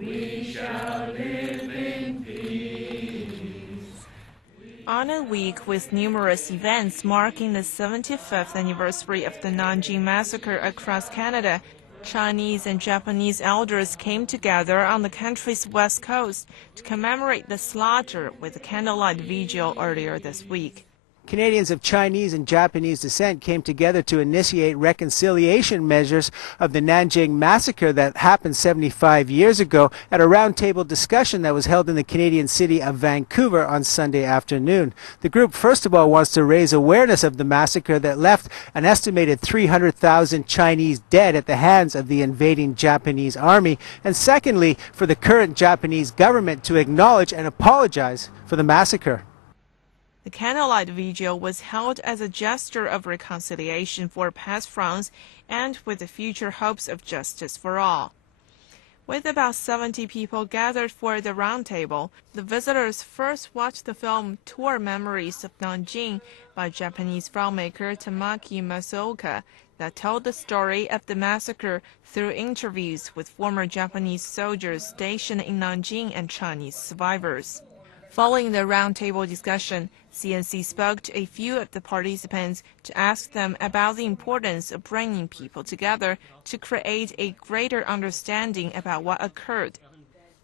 we shall live in peace. On a week with numerous events marking the 75th anniversary of the Nanjing Massacre across Canada, Chinese and Japanese elders came together on the country's west coast to commemorate the slaughter with a candlelight vigil earlier this week. Canadians of Chinese and Japanese descent came together to initiate reconciliation measures of the Nanjing Massacre that happened 75 years ago at a roundtable discussion that was held in the Canadian city of Vancouver on Sunday afternoon. The group, first of all, wants to raise awareness of the massacre that left an estimated 300,000 Chinese dead at the hands of the invading Japanese army, and secondly, for the current Japanese government to acknowledge and apologize for the massacre. The candlelight vigil was held as a gesture of reconciliation for past wrongs and with the future hopes of justice for all. With about 70 people gathered for the roundtable, the visitors first watched the film Tour Memories of Nanjing by Japanese filmmaker Nanjing Massacre that told the story of the massacre through interviews with former Japanese soldiers stationed in Nanjing and Chinese survivors. Following the roundtable discussion, CNC spoke to a few of the participants to ask them about the importance of bringing people together to create a greater understanding about what occurred.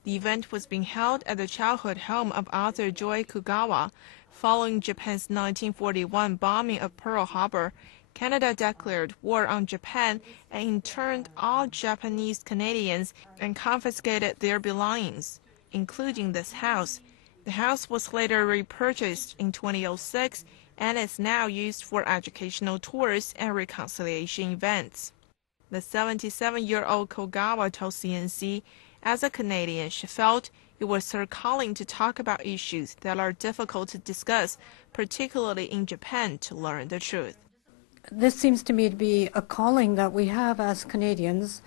The event was being held at the childhood home of author Joy Kugawa. Following Japan's 1941 bombing of Pearl Harbor, Canada declared war on Japan and interned all Japanese Canadians and confiscated their belongings, including this house. The house was later repurchased in 2006 and is now used for educational tours and reconciliation events. The 77-year-old Kogawa told CNC, as a Canadian, she felt it was her calling to talk about issues that are difficult to discuss, particularly in Japan, to learn the truth. This seems to me to be a calling that we have as Canadians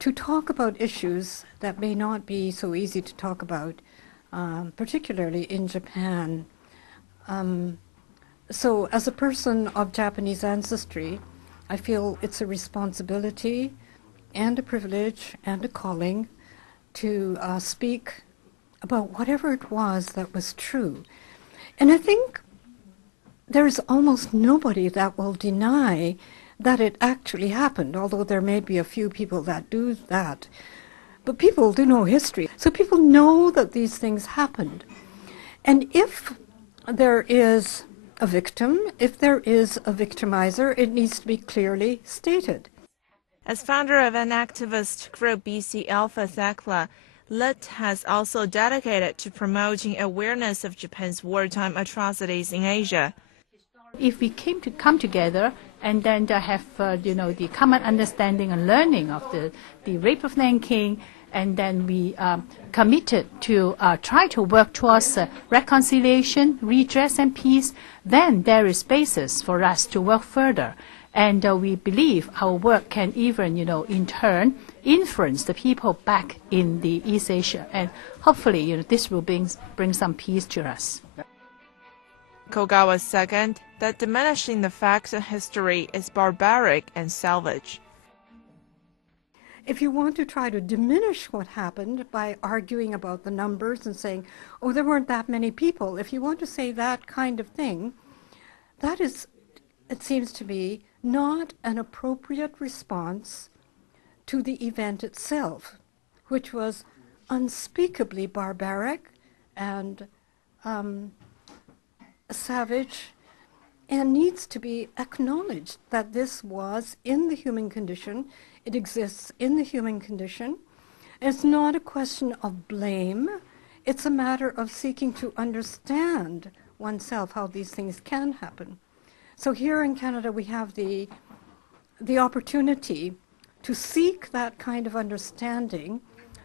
to talk about issues that may not be so easy to talk about. Particularly in Japan. So as a person of Japanese ancestry, I feel it's a responsibility and a privilege and a calling to speak about whatever it was that was true. And I think there's almost nobody that will deny that it actually happened, although there may be a few people that do that. But people do know history, so people know that these things happened. And if there is a victim, if there is a victimizer, it needs to be clearly stated. As founder of an activist group, BC Alpha Thekla Lit has also dedicated to promoting awareness of Japan's wartime atrocities in Asia. If we come together and then have the common understanding and learning of the rape of Nanking, and then we committed to try to work towards reconciliation, redress, and peace, then there is basis for us to work further. And we believe our work can even, in turn, influence the people back in the East Asia. And hopefully, this will bring some peace to us. Kogawa second that diminishing the facts and history is barbaric and savage. If you want to try to diminish what happened by arguing about the numbers and saying, oh, there weren't that many people, if you want to say that kind of thing, that is, it seems to me, not an appropriate response to the event itself, which was unspeakably barbaric and savage, and needs to be acknowledged that this was in the human condition. It exists in the human condition. It's not a question of blame. It's a matter of seeking to understand oneself how these things can happen. So here in Canada, we have the opportunity to seek that kind of understanding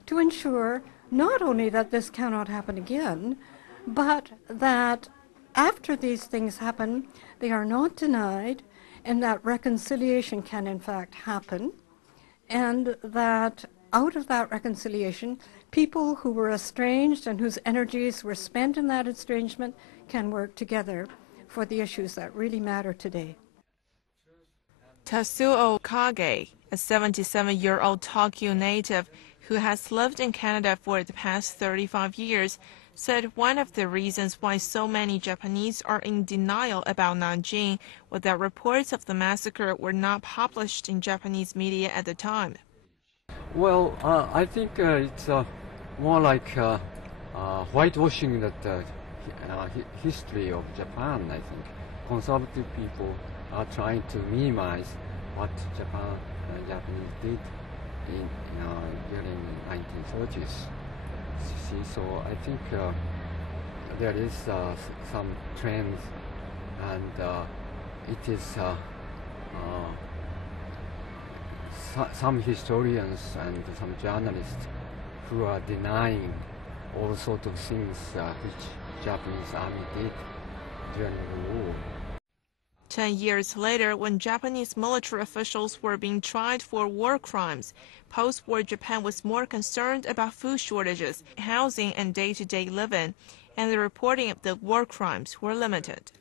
to ensure not only that this cannot happen again, but that after these things happen, they are not denied, and that reconciliation can in fact happen, and that out of that reconciliation, people who were estranged and whose energies were spent in that estrangement can work together for the issues that really matter today. Tatsuo Kage, a 77-year-old Tokyo native who has lived in Canada for the past 35 years, said one of the reasons why so many Japanese are in denial about Nanjing was that reports of the massacre were not published in Japanese media at the time. Well, I think it's more like whitewashing that history of Japan, I think. Conservative people are trying to minimize what Japanese did during the 1930s. See, so I think there is some trends, and it is some historians and some journalists who are denying all sorts of things which Japanese army did during the war. 10 years later, when Japanese military officials were being tried for war crimes, post-war Japan was more concerned about food shortages, housing, and day-to-day living, and the reporting of the war crimes were limited.